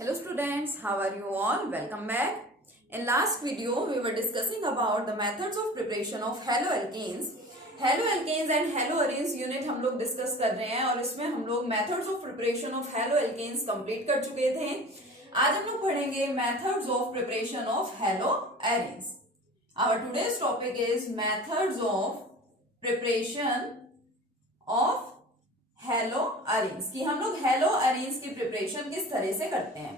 Hello students, how are you all? Welcome back. In last video, we were discussing about the methods of preparation of haloalkanes. Haloalkanes and haloarenes unit हम लोग discuss कर रहे हैं और इसमें हम लोग methods of preparation of haloalkanes complete कर चुके थे. आज हम लोग पढ़ेंगे methods of preparation of haloarenes. Our today's topic is methods of preparation of हेलोअरेन्स कि हम लोग हेलोअरेन्स की प्रिपरेशन किस तरह से करते हैं.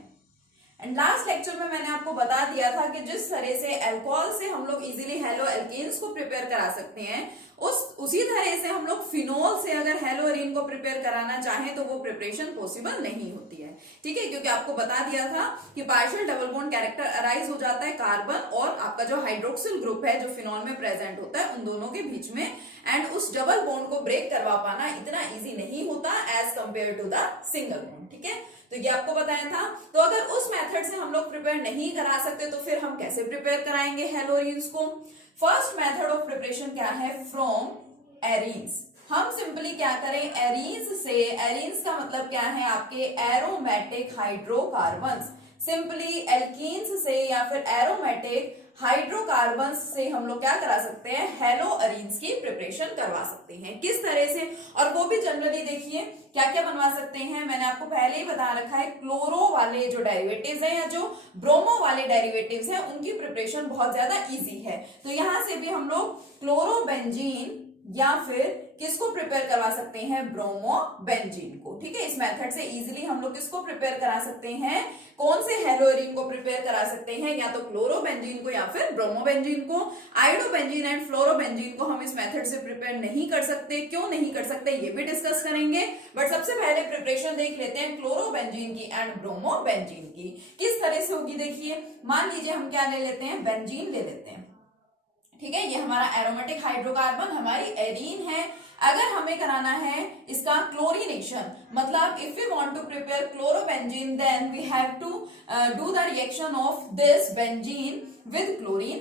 एंड लास्ट लेक्चर में मैंने आपको बता दिया था कि जिस तरह से अल्कोहल से हम लोग इजीली हेलोअल्केन्स को प्रिपेयर करा सकते हैं उसी तरह से हम लोग फिनोल से अगर हेलोअरीन को प्रिपेयर कराना चाहें तो वो प्रिपरेशन पॉसिबल नहीं होती है. ठीक है, क्योंकि आपको बता दिया था कि partial double bond character arise हो जाता है कार्बन और आपका जो हाइड्रोक्सिल ग्रुप है जो फिनोल में प्रेजेंट होता है उन दोनों के बीच में. एंड उस डबल बॉन्ड को ब्रेक करवा पाना इतना इजी नहीं होता as compared to the single bond. ठीक है, तो ये आपको बताया था. तो अगर उस मेथड से हम लोग प्रिपेयर नहीं करा सकते तो फिर हम कैसे प्रिपेयर कराएंगे हेलोअरीन्स को. फर्स्ट मेथड ऑफ प्रिपरेशन क्या है, फ्रॉम एरीन्स. हम सिंपली क्या करें, एरीन्स से, एरीन्स का मतलब क्या है आपके एरोमेटिक हाइड्रोकार्बन्स. सिंपली एल्कीन्स से या फिर एरोमेटिक हाइड्रोकार्बन्स से हम लोग क्या करा सकते हैं, हेलोअरीन्स की प्रिपरेशन करवा सकते हैं. किस तरह से, और वो भी जनरली देखिए क्या क्या बनवा सकते हैं. मैंने आपको पहले ही बता रखा है, क्लोरो वाले जो डेरिवेटिव्स हैं या जो ब्रोमो वाले डेरिवेटिव्स हैं उनकी प्रिपरेशन बहुत ज्यादा इजी है. तो यहां से भी हम लोग क्लोरोबेंजीन या फिर किसको प्रिपेयर करवा सकते हैं, ब्रोमोबेंजीन को. ठीक है, इस मेथड से इजीली हम लोग किसको प्रिपेयर करा सकते हैं, कौन से हेलोअरीन को प्रिपेयर करा सकते हैं, या तो क्लोरोबेंजीन को या फिर ब्रोमोबेंजीन को. आयोडोबेंजीन एंड फ्लोरोबेंजीन को हम इस मेथड से प्रिपेयर नहीं कर सकते. क्यों नहीं कर सकते ये भी डिस्कस करेंगे, बट सबसे पहले प्रिपरेशन देख लेते हैं क्लोरोबेंजीन की एंड ब्रोमोबेंजीन की. किस तरह से होगी देखिए, मान लीजिए हम क्या ले लेते हैं, बेंजीन ले लेते हैं. ठीक है, ये हमारा एरोमेटिक हाइड्रोकार्बन हमारी एरीन है. अगर हमें कराना है इसका क्लोरीनेशन, मतलब if we want to prepare chlorobenzene then we have to do the reaction of this benzene with chlorine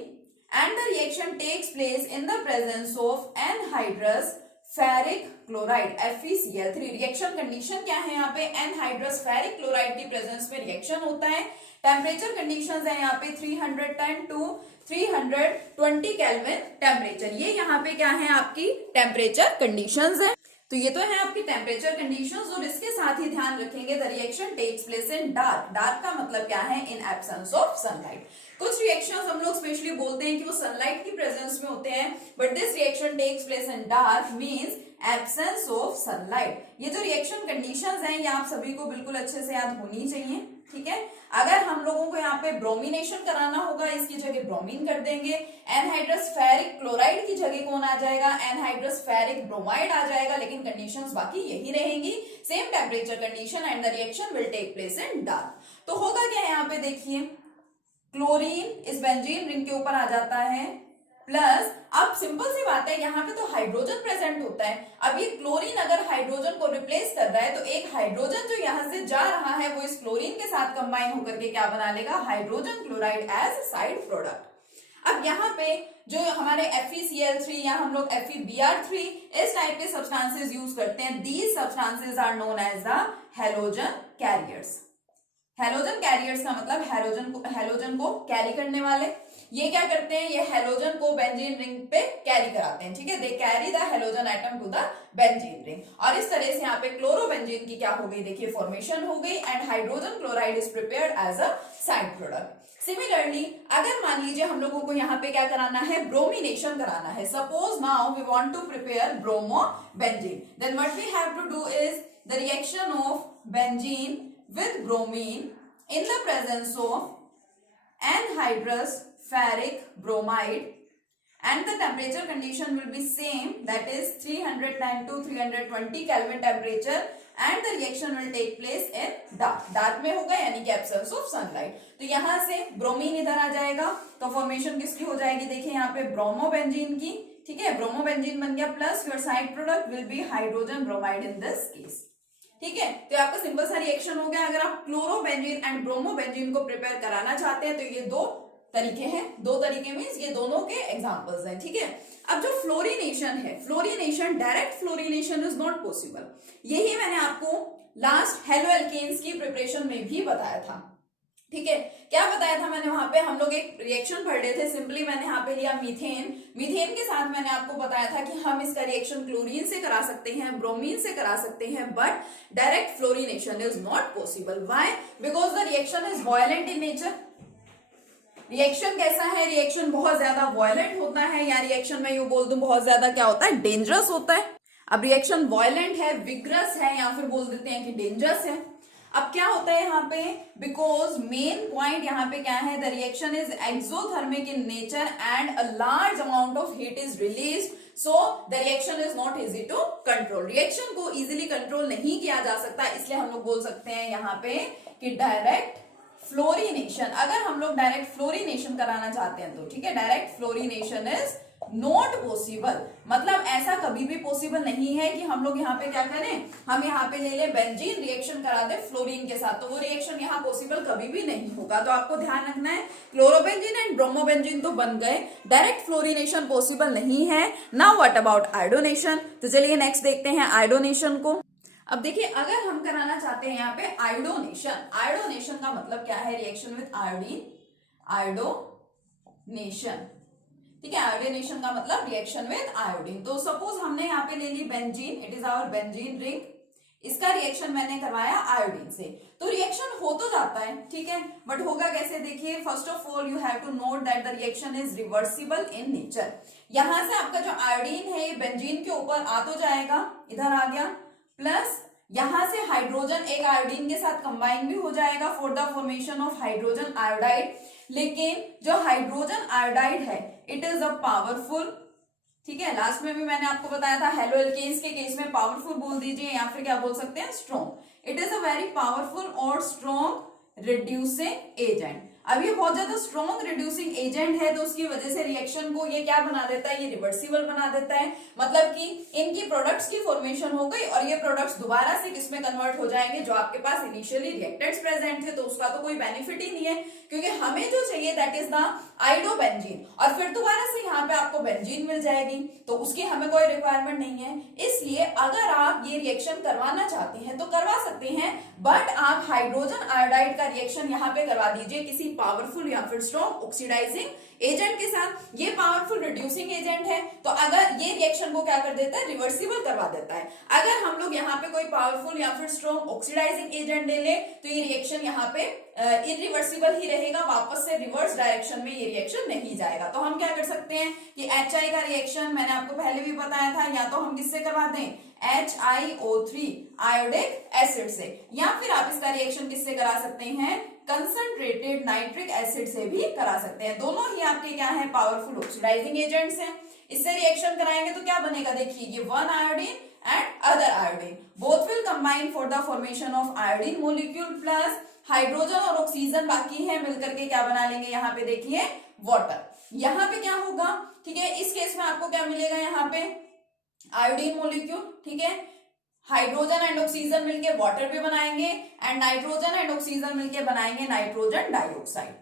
and the reaction takes place in the presence of anhydrous ferric chloride FeCl3. Reaction condition क्या है यहाँ पे, anhydrous ferric chloride की presence में reaction होता है. Temperature conditions है यहाँ पे 310 टू 320 केल्विन टेम्परेचर. ये यहाँ पे क्या है आपकी टेम्परेचर कंडीशंस है. तो ये तो है आपकी टेम्परेचर कंडीशंस, और इसके साथ ही ध्यान रखेंगे the reaction takes place in dark. Dark का मतलब क्या है, इन एब्सेंस ऑफ सनलाइट. कुछ रिएक्शंस हम लोग स्पेशली बोलते हैं कि वो सनलाइट की प्रेजेंस में होते हैं, but this reaction takes place in dark means absence of sunlight. ये जो रिएक्शन कंडीशंस हैं ये आप सभी को बिल्कुल अच्छे से याद होनी चाहिए. ठीक है, अगर हम लोगों को यहाँ पे ब्रोमिनेशन कराना होगा, इसकी जगह ब्रोमीन कर देंगे. एनहाइड्रस फेरिक क्लोराइड की जगह कौन आ जाएगा, एनहाइड्रस फेरिक ब्रोमाइड आ जाएगा, लेकिन कंडीशंस बाकी यही रहेंगी, same temperature condition and the reaction will take place in dark. तो होगा क्या यहाँ पे देखिए, क्लोरीन इस बेंजीन रिंग के ऊपर आ जाता है, प्लस अब सिंपल सी बात है यहाँ पे तो हाइड्रोजन प्रेजेंट होता है. अब ये क्लोरीन अगर हाइड्रोजन को रिप्लेस कर रहा है तो एक हाइड्रोजन जो यहाँ से जा रहा है वो इस क्लोरीन के साथ कंबाइन होकर के क्या बना लेगा, hydrogen chloride as side product. अब यहाँ पे जो हमारे FeCl3 या हम लोग FeBr3 इस टाइप के सब्सटेंसेस यूज करते हैं, these substances are known as the halogen carriers. Halogen carriers का मतलब हैलोजन को कैरी करने वाले. ये क्या करते हैं, ये हैलोजन को बेंजीन रिंग पे कैरी कराते हैं. ठीक है, they carry the halogen atom to the benzene ring. और इस तरह से यहाँ पे क्लोरोबेंजीन की क्या हो गई देखिए, फॉर्मेशन हो गई and hydrogen chloride is prepared as a side product. Similarly अगर मान लीजिए हम लोगों को यहाँ पे क्या कराना है, ब्रोमिनेशन कराना है. Suppose now we want to prepare bromobenzene, then what we have to do is the reaction of benzene with bromine in the presence of anhydrous ferric bromide and the temperature condition will be same, that is 310 to 320 Kelvin temperature and the reaction will take place in dark. dark में होगा यानी कि absence of sunlight. तो यहाँ से bromine इधर आ जाएगा तो फॉर्मेशन किसकी हो जाएगी, देखिए यहाँ पे ब्रोमोबेंजीन की. ठीक है, ब्रोमोबेंजीन बन गया, plus your side product will be hydrogen bromide in this case. ठीक है, तो आपका सिंपल सा रिएक्शन हो गया. अगर आप क्लोरोबेंजीन एंड ब्रोमोबेंजीन को प्रिपेयर कराना चाहते हैं तो ये दो तरीके हैं. दो तरीके मींस ये दोनों के एग्जांपल्स हैं. ठीक है, अब जो फ्लोरीनेशन है, fluorination, direct fluorination is not possible. यही मैंने आपको लास्ट हेलो एल्केन्स की प्रिपरेशन में भी बताया था। ठीक है, क्या बताया था मैंने वहां पे, हम लोग एक रिएक्शन पढ़ रहे थे। सिंपली मैंने यहाँ पे लिया मीथेन, मीथेन के साथ मैंने आपको बताया था कि हम इसका रिएक्शन क्लोरीन से करा सकते हैं, ब्रोमीन से करा सकते हैं, but direct fluorination is not possible. Why? Because the reaction is violent in nature. Reaction कैसा है? रिएक्शन बहुत ज्यादा वायलेंट होता है, या रिएक्शन में यू बोल दूं बहुत ज्यादा क्या होता है, डेंजरस होता है। अब रिएक्शन वायलेंट है, विग्रस है, या फिर बोल देते हैं कि डेंजरस है। अब क्या होता है यहाँ पे, बिकॉज मेन पॉइंट यहाँ पे क्या है, the reaction is exothermic in nature and a large amount of heat is released, so the reaction is not easy to control. Reaction को इजीली कंट्रोल नहीं किया जा सकता, इसलिए हम लोग बोल सकते हैं यहाँ पे कि डायरेक्ट फ्लोरिनेशन। अगर हम लोग डायरेक्ट फ्लोरिनेशन कराना चाहते हैं तो ठीक है, direct fluorination is not possible. मतलब ऐसा कभी भी पॉसिबल नहीं है कि हम लोग यहाँ पे क्या करें, हम यहाँ पे ले ले बेंजीन रिएक्शन करा दे फ्लोरीन के साथ, तो वो रिएक्शन यहाँ पॉसिबल कभी भी नहीं होगा। तो आपको ध्यान रखना है, क्लोरोबेंजीन एंड ब्रोमोबेंजीन तो बन गए, डायरेक्ट फ्लोरिनेशन पॉसिबल नहीं है। Now what about iodination? तो चलिए नेक्स्ट देखते हैं आयोडोनेशन को। अब देखिए, अगर हम कराना चाहते हैं यहाँ पे आयोडोनेशन, आयोडोनेशन का मतलब क्या है, रिएक्शन विद आयोडीन, आयोडोनेशन। ठीक है, आयोडीनेशन का मतलब रिएक्शन विद आयोडीन। तो सपोज हमने यहाँ पे ले ली benzene, it is our benzene ring, इसका रिएक्शन मैंने करवाया आयोडीन से, तो रिएक्शन हो तो जाता है, ठीक है, बट होगा कैसे? देखिए, first of all you have to note that the reaction is reversible in nature. यहां से आपका जो आयोडीन है ये बेंजीन के ऊपर आ तो जाएगा, इधर आ गया, प्लस यहां से हाइड्रोजन एक आयोडीन के साथ कंबाइन भी हो जाएगा for the formation of hydrogen iodide. लेकिन जो हाइड्रोजन आयोडाइड है इट इज अ पावरफुल, ठीक है, लास्ट में भी मैंने आपको बताया था हेलो एल्केन्स के केस में पावरफुल बोल दीजिए, या फिर क्या बोल सकते हैं, strong. It is a very powerful और स्ट्रॉन्ग रिड्यूसिंग एजेंट। अब ये बहुत ज्यादा स्ट्रॉन्ग रिड्यूसिंग एजेंट है, तो उसकी वजह से रिएक्शन को ये क्या बना देता है, ये रिवर्सिबल बना देता है। मतलब कि इनकी प्रोडक्ट्स की फॉर्मेशन हो गई और ये प्रोडक्ट्स दोबारा से किसमें कन्वर्ट हो जाएंगे, जो आपके पास इनिशियली रिएक्टेंट्स प्रेजेंट थे, तो उसका तो कोई बेनिफिट ही नहीं है, क्योंकि हमें जो चाहिए दैट इज द आयोडोबेंजीन, और फिर दोबारा से यहाँ पे आपको बेंजीन मिल जाएगी, तो उसकी हमें कोई रिक्वायरमेंट नहीं है। इसलिए अगर आप ये रिएक्शन करवाना चाहते हैं तो करवा सकते हैं, बट आप हाइड्रोजन आयोडाइड का रिएक्शन यहाँ पे करवा दीजिए किसी पावरफुल या फिर स्ट्रॉन्ग ऑक्सीडाइजिंग एजेंट के साथ। ये पावरफुल रिड्यूसिंग एजेंट है, तो अगर ये रिएक्शन को क्या कर देता है, रिवर्सिबल करवा देता है। अगर हम लोग यहाँ पे कोई पावरफुल या फिर स्ट्रॉन्ग ऑक्सीडाइजिंग एजेंट ले ले तो ये रिएक्शन यहाँ पे इरिवर्सिबल ही रहेगा, वापस से रिवर्स डायरेक्शन में ये रिएक्शन नहीं जाएगा। तो हम क्या कर सकते हैं कि HI का रिएक्शन मैंने आपको पहले भी बताया था, या तो हम किससे करवा दें, HiO3 आयोडिक एसिड से, या फिर आप इसका रिएक्शन किससे करा सकते हैं, कंसंट्रेटेड नाइट्रिक एसिड से भी करा सकते हैं। दोनों ही आपके क्या है, पावरफुल ऑक्सीडाइजिंग एजेंट्स हैं। इससे रिएक्शन कराएंगे तो क्या बनेगा, देखिए, ये one iodine and other iodine both will combine for the formation of iodine molecule, plus hydrogen और ऑक्सीजन बाकी है, मिलकर के क्या बना लेंगे, यहाँ पे देखिए वाटर। यहाँ पे क्या होगा, ठीक है, इस केस में आपको क्या मिलेगा, यहाँ पे आयोडीन मोलिक्यूल, ठीक है, हाइड्रोजन एंड ऑक्सीजन मिलके वाटर भी बनाएंगे, एंड नाइट्रोजन एंड ऑक्सीजन मिलके बनाएंगे नाइट्रोजन डाइऑक्साइड।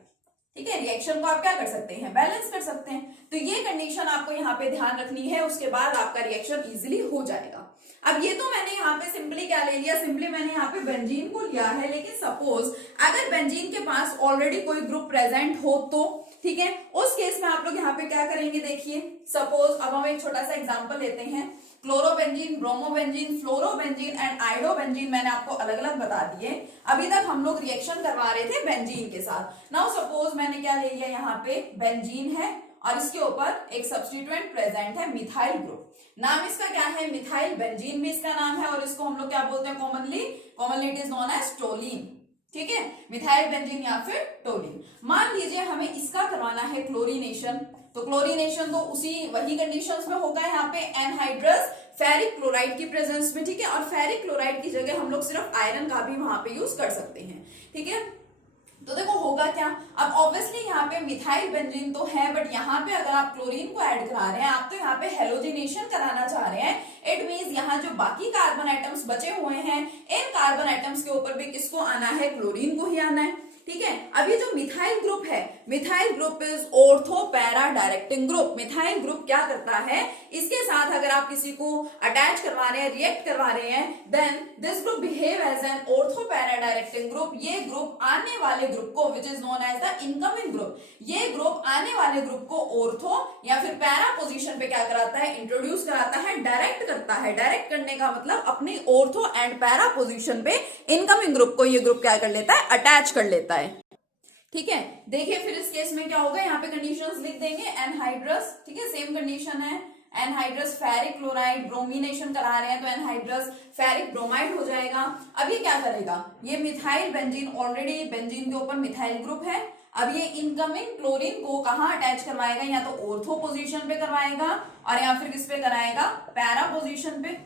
ठीक है, रिएक्शन को आप क्या कर सकते हैं, बैलेंस कर सकते हैं। तो ये कंडीशन आपको यहाँ पे ध्यान रखनी है, उसके बाद आपका रिएक्शन इजीली हो जाएगा। अब ये तो मैंने यहाँ पे सिंपली क्या ले लिया, सिंपली मैंने यहाँ पे बेंजीन को लिया है, लेकिन सपोज अगर बेंजीन के पास ऑलरेडी कोई ग्रुप प्रेजेंट हो तो, ठीक है, उस केस में आप लोग यहाँ पे क्या करेंगे, देखिए, सपोज अब हम एक छोटा सा एग्जांपल लेते हैं, chlorobenzene, bromobenzene, fluorobenzene and iodobenzene मैंने आपको अलग अलग बता दिए। अभी तक हम लोग रिएक्शन करवा रहे थे बेंजीन के साथ। नाउ सपोज मैंने क्या ले लिया, यहाँ पे बेंजीन है और इसके ऊपर एक सब्स्टिट्यूएंट प्रेजेंट है, मिथाइल ग्रुप। नाम इसका क्या है, मिथाइल बेंजीन भी इसका नाम है, और इसको हम लोग क्या बोलते हैं, commonly it is known as toluene. ठीक है, मिथाइल बेंजीन या फिर टोलीन। मान लीजिए हमें इसका करवाना है क्लोरीनेशन, तो क्लोरीनेशन तो वही कंडीशंस में होगा, यहाँ पे एनहाइड्रस फेरिक क्लोराइड की प्रेजेंस में, ठीक है, और फेरिक क्लोराइड की जगह हम लोग सिर्फ आयरन का भी वहां पे यूज कर सकते हैं। ठीक है, तो देखो होगा क्या, अब ऑब्वियसली यहाँ पे मिथाइल बेंजीन तो है, बट यहाँ पे अगर आप क्लोरीन को ऐड करा रहे हैं, आप तो यहाँ पे हेलोजिनेशन कराना चाह रहे हैं, इट मींस यहाँ जो बाकी कार्बन आइटम्स बचे हुए हैं, इन कार्बन आइटम्स के ऊपर भी किसको आना है, क्लोरीन को ही आना है। ठीक है। अब ये जो मिथाइल ग्रुप है, methyl group is ortho para directing group. Methyl group क्या करता है, इसके साथ अगर आप किसी को अटैच करवा रहे हैं, रिएक्ट करवा रहे हैं, then this group behave as an ortho para directing group. ये ग्रुप आने वाले ग्रुप को, which is known as the incoming group, ये ग्रुप आने वाले ग्रुप को ऑर्थो या फिर पैरा पोजीशन पे क्या कराता है, इंट्रोड्यूस कराता है, डायरेक्ट करता है। डायरेक्ट करने का मतलब अपनी ऑर्थो एंड पैरा पोजीशन पे इनकमिंग ग्रुप को ये ग्रुप क्या कर लेता है, अटैच कर लेता है। ठीक है, देखिए फिर इस केस में क्या होगा, यहाँ पे कंडीशंस लिख देंगे। एनहाइड्रस, ठीक है, सेम कंडीशन है, एनहाइड्रस फेरिक क्लोराइड, ब्रोमिनेशन करा रहे हैं तो एनहाइड्रस फेरिक ब्रोमाइड हो जाएगा। अब ये क्या करेगा, ये मिथाइल बेंजीन, ऑलरेडी बेंजीन के ऊपर मिथाइल ग्रुप है। अब ये इनकमिंग क्लोरीन को कहां अटैच करवाएगा, या तो ऑर्थो पोजीशन पे करवाएगा और या फिर किस पे कराएगा, पैरा पोजीशन पे।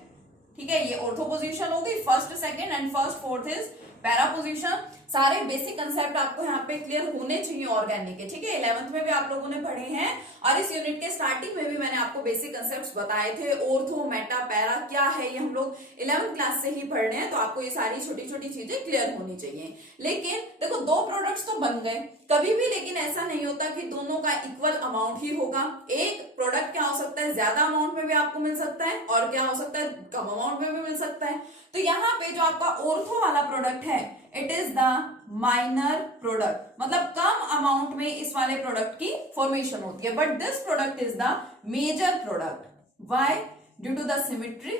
ठीक है, ये ऑर्थो पोजीशन होगी, first second and first fourth is para position. सारे बेसिक कंसेप्ट आपको यहाँ पे क्लियर होने चाहिए ऑर्गेनिक के। ठीक है, 11th में भी आप लोगों ने पढ़े हैं और इस यूनिट के स्टार्टिंग में भी मैंने आपको बेसिक कंसेप्ट्स बताए थे। ऑर्थो, मेटा, पैरा क्या है, ये हम लोग 11th क्लास से ही पढ़ रहे हैं, तो आपको ये सारी छोटी छोटी चीजें क्लियर होनी चाहिए। लेकिन देखो, दो प्रोडक्ट्स तो बन गए कभी भी, लेकिन ऐसा नहीं होता कि दोनों का इक्वल अमाउंट ही होगा। एक प्रोडक्ट क्या हो सकता है, ज्यादा अमाउंट में भी आपको मिल सकता है, और क्या हो सकता है, कम अमाउंट में भी मिल सकता है। तो यहाँ पे जो आपका ऑर्थो वाला प्रोडक्ट है, it is the minor product, मतलब कम अमाउंट में इस वाले प्रोडक्ट की फॉर्मेशन होती है। But this product is the major product. Why? Due to the symmetry.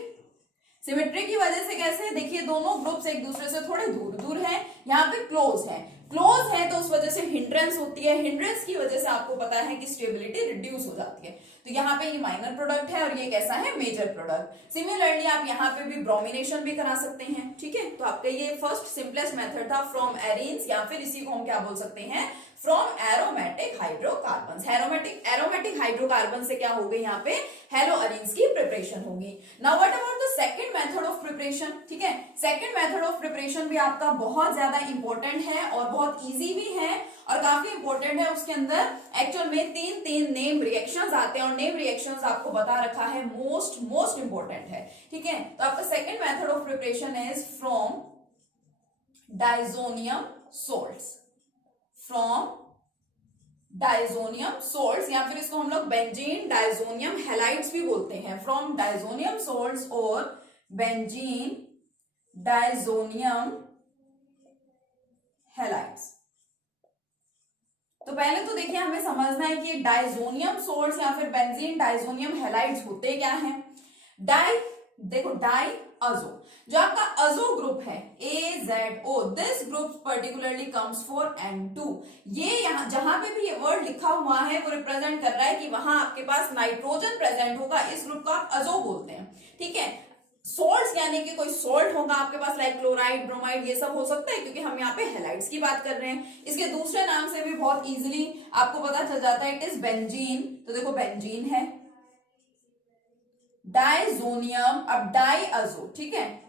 Symmetry की वजह से कैसे, देखिए दोनों ग्रुप्स एक दूसरे से थोड़े दूर दूर हैं, यहाँ पे क्लोज है, क्लोज है तो उस वजह से हिंड्रेंस होती है। हिंड्रेंस की वजह से आपको पता है कि स्टेबिलिटी रिड्यूस हो जाती है। तो यहाँ पे ये माइनर प्रोडक्ट है और ये कैसा है, मेजर प्रोडक्ट। सिमिलरली आप यहाँ पे भी ब्रोमिनेशन भी करा सकते हैं। ठीक है, तो आपका ये फर्स्ट सिंपलेस्ट मेथड था फ्रॉम एरीन्स, या फिर इसी को हम क्या बोल सकते हैं, from aromatic hydrocarbons. Aromatic hydrocarbon से क्या होगी, यहाँ पे हेलोअरीन्स की प्रिपरेशन होगी। Now what about the second method of preparation. ठीक है, सेकंड मेथड ऑफ प्रिपरेशन भी आपका बहुत ज्यादा इंपॉर्टेंट है और बहुत इजी भी है और काफी इंपॉर्टेंट है। उसके अंदर एक्चुअल में तीन नेम रिएक्शंस आते हैं और नेम रिएक्शंस आपको बता रखा है, मोस्ट इंपॉर्टेंट है। ठीक है, तो आपका second method of preparation is from diazonium salts, from diazonium salts, या फिर इसको हम लोग बेंजीन डाइजोनियम हैलाइड्स भी बोलते हैं। फ्रॉम डाइजोनियम सोल्ट्स और बेंजीन डाइजोनियम हैलाइड्स। तो पहले तो देखिए हमें समझना है कि डाइजोनियम सोल्ट्स या फिर बेंजीन डाइजोनियम हैलाइड्स होते क्या हैं। डाई अजो, जो आपका अजो ग्रुप है AZO, this group particularly comes for N2। ये यहाँ जहां पे भी ये वर्ड लिखा हुआ है वो रिप्रेजेंट कर रहा है कि वहां आपके पास नाइट्रोजन प्रेजेंट होगा, इस ग्रुप को आप अजो बोलते हैं। ठीक है, सॉल्ट्स यानी कि कोई सॉल्ट होगा आपके पास, लाइक क्लोराइड, ब्रोमाइड, ये सब हो सकता है, क्योंकि हम यहाँ पे हैलाइड्स की बात कर रहे हैं। इसके दूसरे नाम से भी बहुत इजीली आपको पता चल जाता है, इट इज बेंजीन। तो देखो बेंजीन है, डाइजोनियम, अब डाइअजो। ठीक है,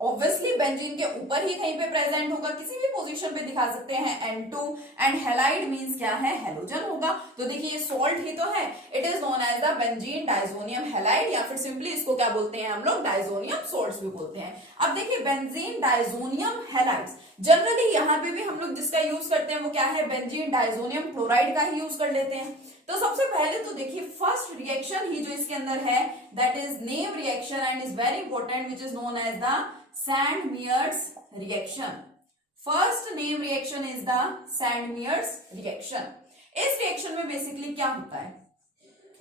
ऑब्वियसली बेंजीन के ऊपर ही कहीं पे प्रेजेंट होगा, किसी भी पोजीशन पे दिखा सकते हैं N2, एंड हैलाइड मींस क्या है, हेलोजन होगा। तो देखिए ये सॉल्ट ही तो है, it is known as the benzene diazonium halide, या फिर सिंपली इसको क्या बोलते हैं हम लोग, डाइजोनियम सॉल्ट्स भी बोलते हैं। अब देखिए बेंजीन डाइजोनियम हैलाइड्स, जनरली यहाँ पे भी हम लोग जिसका यूज करते हैं वो क्या है, बेंजीन डाइजोनियम क्लोराइड का ही यूज कर लेते हैं। तो सबसे पहले तो देखिए फर्स्ट रिएक्शन ही जो इसके अंदर है, that is name reaction and is very important, which is known as the Sandmeier's reaction. First name reaction is the Sandmeier's reaction. इस रिएक्शन में बेसिकली क्या होता है,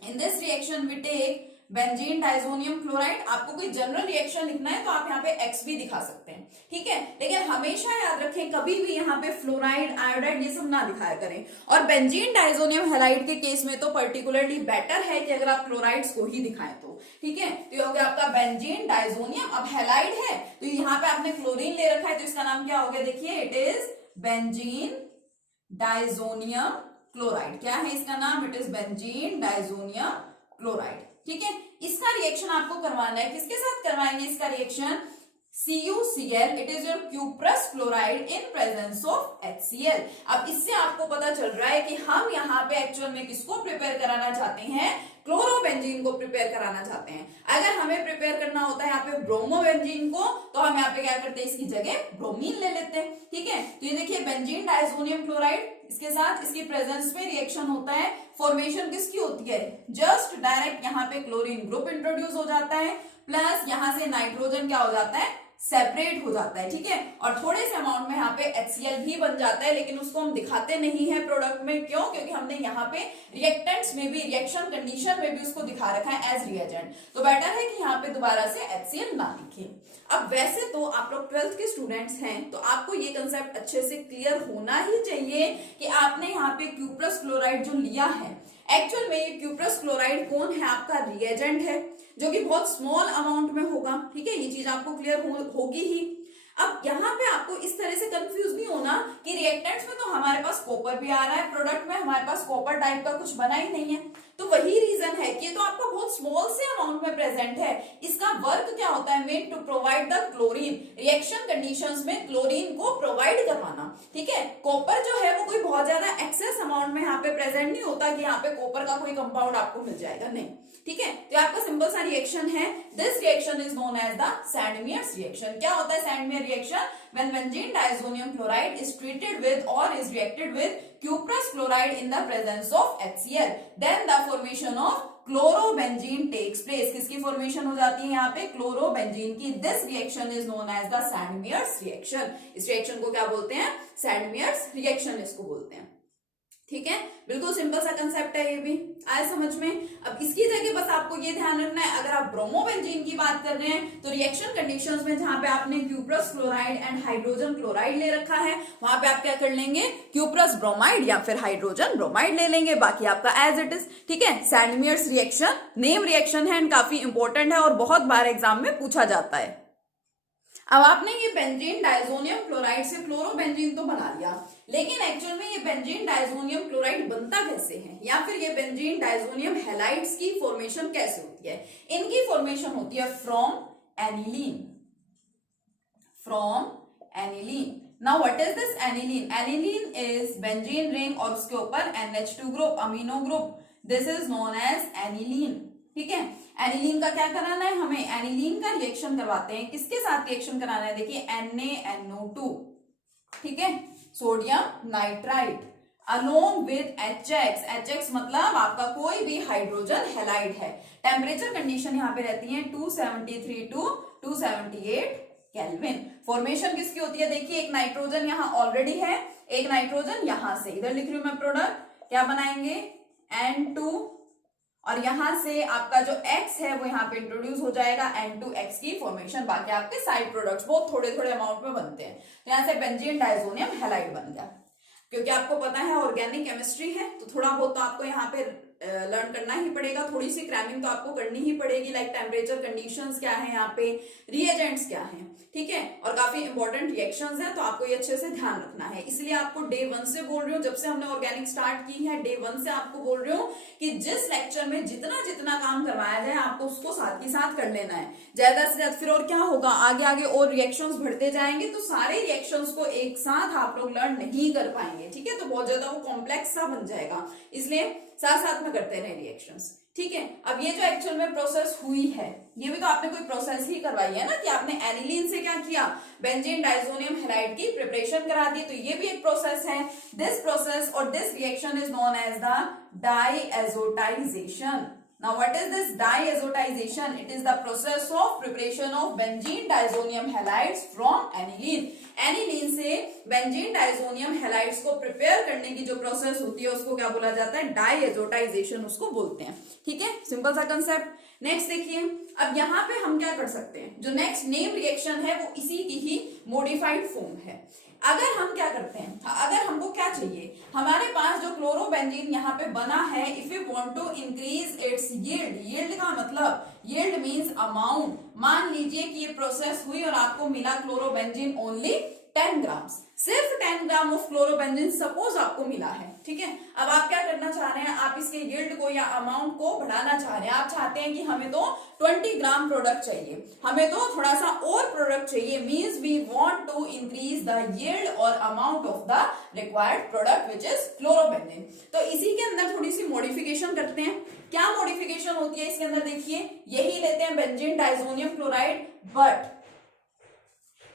in this reaction we take benzene diazonium chloride. आपको कोई general reaction लिखना है तो आप यहाँ पे X भी दिखा सकते हैं। ठीक है, लेकिन हमेशा याद रखें कभी भी यहाँ पे फ्लोराइड, आयोडाइड ये सब ना दिखाया करें। और बेंजीन डाइजोनियम हैलाइड के केस में तो पर्टिकुलरली बेटर है कि अगर आप क्लोराइड्स को ही दिखाएं तो। ठीक है, तो ये हो गया आपका बेंजीन डाइजोनियम। अब हैलाइड है तो यहाँ पे आपने क्लोरीन ले रखा है, तो इसका नाम क्या हो गया, देखिए it is benzene diazonium chloride. क्या है इसका नाम, it is benzene diazonium chloride. ठीक है, इसका रिएक्शन आपको करवाना है, किसके साथ करवाएंगे इसका reaction, CuCl, it is your cuprous chloride in presence of HCl। अब इससे आपको पता चल रहा है कि हम यहाँ पे एक्चुअल में किसको प्रिपेयर कराना चाहते हैं, क्लोरोबेंजीन को प्रिपेयर कराना चाहते हैं। अगर हमें प्रिपेयर करना होता है यहाँ पे ब्रोमोबेंजीन को, तो हम यहाँ पे क्या करते हैं, इसकी जगह ब्रोमीन ले लेते हैं। ठीक है, तो ये देखिए बेंजीन डाइजोनियम क्लोराइड, इसके साथ इसकी प्रेजेंस में रिएक्शन होता है, फॉर्मेशन किसकी होती है, जस्ट डायरेक्ट यहाँ पे क्लोरीन ग्रुप इंट्रोड्यूस हो जाता है, प्लस यहाँ से नाइट्रोजन क्या हो जाता है, सेपरेट हो जाता है। ठीक है, और थोड़े से अमाउंट में यहाँ पे HCl भी बन जाता है, लेकिन उसको हम दिखाते नहीं है प्रोडक्ट में। क्यों? क्योंकि हमने यहाँ पे रिएक्टेंट्स में भी, रिएक्शन कंडीशन में भी उसको दिखा रखा है एज रिएजेंट, तो बेटर है कि यहाँ पे दोबारा से HCl ना लिखें। अब वैसे तो आप लोग 12th के स्टूडेंट्स हैं, तो आपको ये कंसेप्ट अच्छे से क्लियर होना ही चाहिए कि आपने यहाँ पे क्यूप्रस क्लोराइड जो लिया है, एक्चुअल में ये क्यूप्रस क्लोराइड कौन है, आपका रिएजेंट है, जो कि बहुत स्मॉल अमाउंट में होगा। ठीक है, ये चीज आपको क्लियर होगी ही। अब यहाँ पे आपको इस तरह से कंफ्यूज नहीं होना कि रिएक्टेंट्स में तो हमारे पास कॉपर भी आ रहा है, प्रोडक्ट में हमारे पास कॉपर टाइप का कुछ बना ही नहीं है, तो वही रीजन है कि ये तो आपका बहुत स्मॉल से अमाउंट में प्रेजेंट है। इसका वर्क क्या होता है, made to provide the chlorine, reaction conditions में क्लोरीन को प्रोवाइड करवाना। ठीक है, कॉपर जो है वो कोई बहुत ज्यादा एक्सेस अमाउंट में यहाँ पे प्रेजेंट नहीं होता कि यहाँ पे कॉपर का कोई कंपाउंड आपको मिल जाएगा, नहीं। ठीक है, तो आपका सिंपल सा रिएक्शन है, this reaction is known as the Sandmeyer's reaction. क्या होता है Sandmeyer reaction, when benzene diazonium chloride is treated with और is reacted with cuprous chloride in the presence of HCl, then the formation of chlorobenzene takes place. किसकी formation हो जाती है यहाँ पे, क्लोरोबेंजीन की। This reaction is known as the Sandmeyer's reaction. इस reaction को क्या बोलते हैं, सैंडमियर्स रिएक्शन इसको बोलते हैं। ठीक है, बिल्कुल सिंपल सा कंसेप्ट है, ये भी आया समझ में। अब इसकी जगह बस आपको ये ध्यान रखना है, अगर आप ब्रोमोबेंजीन की बात कर रहे हैं तो रिएक्शन कंडीशंस में जहां पे आपने cuprous chloride and hydrogen chloride ले रखा है, वहां पे आप क्या कर लेंगे, क्यूप्रस ब्रोमाइड या फिर हाइड्रोजन ब्रोमाइड ले लेंगे, बाकी आपका एज इट इज। ठीक है, सैंडमियर्स रिएक्शन नेम रिएक्शन है एंड काफी इंपॉर्टेंट है और बहुत बार एग्जाम में पूछा जाता है। अब आपने ये बेंजीन डाइजोनियम क्लोराइड से क्लोरोबेंजीन तो बना लिया, लेकिन एक्चुअल में ये बेंजीन डाइजोनियम क्लोराइड बनता कैसे है, या फिर ये बेंजीन डाइजोनियम हैलाइड्स की फॉर्मेशन कैसे होती है। इनकी फॉर्मेशन होती है from aniline, from aniline. Now what is this aniline, aniline is benzene ring और उसके ऊपर NH2 group, amino group, this is known as aniline. ठीक है, एनिलीन का क्या कराना है हमें, एनिलीन का रिएक्शन करवाते हैं, किसके साथ रिएक्शन कराना है, देखिए NaNO2, ठीक है, sodium nitrite along with HX, HX मतलब आपका कोई भी हाइड्रोजन हैलाइड है। टेम्परेचर कंडीशन यहाँ पे रहती है 273 टू 278 केल्विन। फॉर्मेशन किसकी होती है, देखिए एक नाइट्रोजन यहाँ ऑलरेडी है, एक नाइट्रोजन यहाँ से, इधर लिख रही हूं मैं प्रोडक्ट, क्या बनाएंगे N2, और यहां से आपका जो X है वो यहाँ पे इंट्रोड्यूस हो जाएगा, N2X की फॉर्मेशन। बाकी आपके साइड प्रोडक्ट्स बहुत थोड़े थोड़े अमाउंट में बनते हैं, तो यहाँ से बेंजीन डाइजोनियम हैलाइड बन गया। क्योंकि आपको पता है ऑर्गेनिक केमिस्ट्री है, तो थोड़ा बहुत तो आपको यहाँ पे लर्न करना ही पड़ेगा, थोड़ी सी क्रैमिंग तो आपको करनी ही पड़ेगी, लाइक टेम्परेचर कंडीशंस क्या है यहाँ पे, रिएजेंट्स क्या है। ठीक है, और काफी इंपॉर्टेंट रिएक्शंस हैं, तो आपको ये अच्छे से ध्यान रखना है। इसलिए आपको डे 1 से बोल रही हूँ, जब से हमने ऑर्गेनिक स्टार्ट की है डे 1 से आपको बोल रही हूँ कि जिस लेक्चर में जितना जितना काम करवाया जाए आपको उसको साथ ही साथ कर लेना है, ज्यादा से ज्यादा। फिर और क्या होगा, आगे आगे और रिएक्शंस बढ़ते जाएंगे, तो सारे रिएक्शंस को एक साथ आप लोग लर्न नहीं कर पाएंगे। ठीक है, तो बहुत ज्यादा वो कॉम्प्लेक्स सा बन जाएगा, इसलिए साथ साथ में करते रहे रिएक्शंस। ठीक है, अब ये जो एक्चुअल में प्रोसेस हुई है, ये भी तो आपने कोई प्रोसेस ही करवाई है ना, कि आपने एनिलीन से क्या किया, बेंजीन डाइजोनियम हैलाइड की प्रिपरेशन करा दी, तो ये भी एक प्रोसेस है। दिस प्रोसेस और this reaction is known as the diazotization. Now what is this diazotization? It is the process of preparation of benzene diazonium halides from aniline. Aniline से बेंजीन डाइजोनियम हैलाइड्स को prepare करने की जो process होती है उसको क्या बोला जाता है, डाइएजोटाइजेशन उसको बोलते हैं। ठीक है, सिंपल सा कंसेप्ट। नेक्स्ट देखिए, अब यहाँ पे हम क्या कर सकते हैं, जो नेक्स्ट नेम रिएक्शन है वो इसी की ही मॉडिफाइड फॉर्म है। अगर हम क्या करते हैं, अगर हमको क्या चाहिए, हमारे पास जो क्लोरोबेंजीन यहाँ पे बना है, if you want to increase its yield, yield का मतलब यील्ड मींस अमाउंट। मान लीजिए कि ये प्रोसेस हुई और आपको मिला क्लोरोबेंजीन ओनली 10 ग्राम, सिर्फ 10 ग्राम ऑफ क्लोरोबेंजीन सपोज आपको मिला है, ठीक है। अब आप क्या करना चाह रहे हैं, आप इसके यील्ड को या अमाउंट को बढ़ाना चाह रहे हैं। आप चाहते हैं कि हमें तो 20 ग्राम प्रोडक्ट चाहिए, हमें तो थोड़ा सा और प्रोडक्ट चाहिए, means we want to increase the yield और amount of the required product which is chlorobenzene. तो इसी के अंदर थोड़ी सी मॉडिफिकेशन करते हैं। क्या मॉडिफिकेशन होती है इसके अंदर, देखिए यही लेते हैं benzene diazonium chloride, but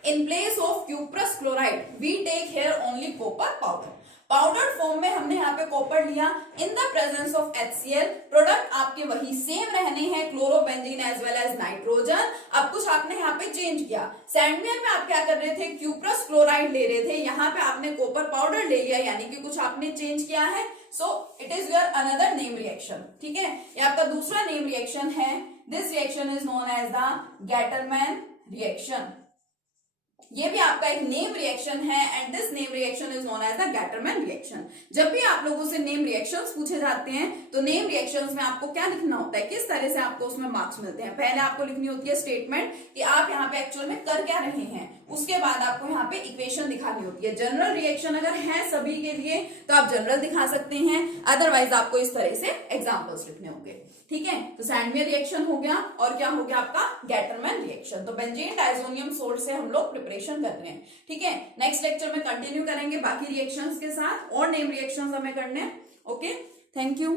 in place of cuprous chloride we take here only copper powder। Powder form में हमने यहाँ पे कॉपर लिया in the presence of HCl। Product आपके वही सेम रहने हैं, chlorobenzene as well as nitrogen. अब कुछ आपने यहाँ पे चेंज किया, सैंडवेयर में आप क्या कर रहे थे, क्यूप्रस क्लोराइड ले रहे थे, यहाँ पे आपने कॉपर पाउडर ले लिया, यानी कि कुछ आपने चेंज किया है। So it is your another name reaction, ठीक है। ये आपका दूसरा नेम रिएक्शन है। This reaction is known as the Gattermann reaction. ये भी आपका एक नेम रिएक्शन है and this name reaction is known as the Gattermann reaction. जब भी आप लोगों से नेम रिएक्शंस पूछे जाते हैं तो नेम रिएक्शंस में आपको क्या लिखना होता है, किस तरह से आपको उसमें मार्क्स मिलते हैं। पहले आपको लिखनी होती है स्टेटमेंट कि आप यहाँ पे एक्चुअल में कर क्या रहे हैं, उसके बाद आपको यहाँ पे इक्वेशन दिखानी होती है। जनरल रिएक्शन अगर है सभी के लिए तो आप जनरल दिखा सकते हैं, अदरवाइज आपको इस तरह से एग्जाम्पल्स लिखने होंगे, ठीक है। तो सैंडवेयर रिएक्शन हो गया और क्या हो गया आपका गैटरमैन रिएक्शन। तो बेंजीन डाइजोनियम सोल्ट से हम लोग प्रिपरेशन कर रहे हैं, ठीक है। नेक्स्ट लेक्चर में कंटिन्यू करेंगे बाकी रिएक्शंस के साथ, और नेम रिएक्शंस हमें करने हैं। Okay, thank you.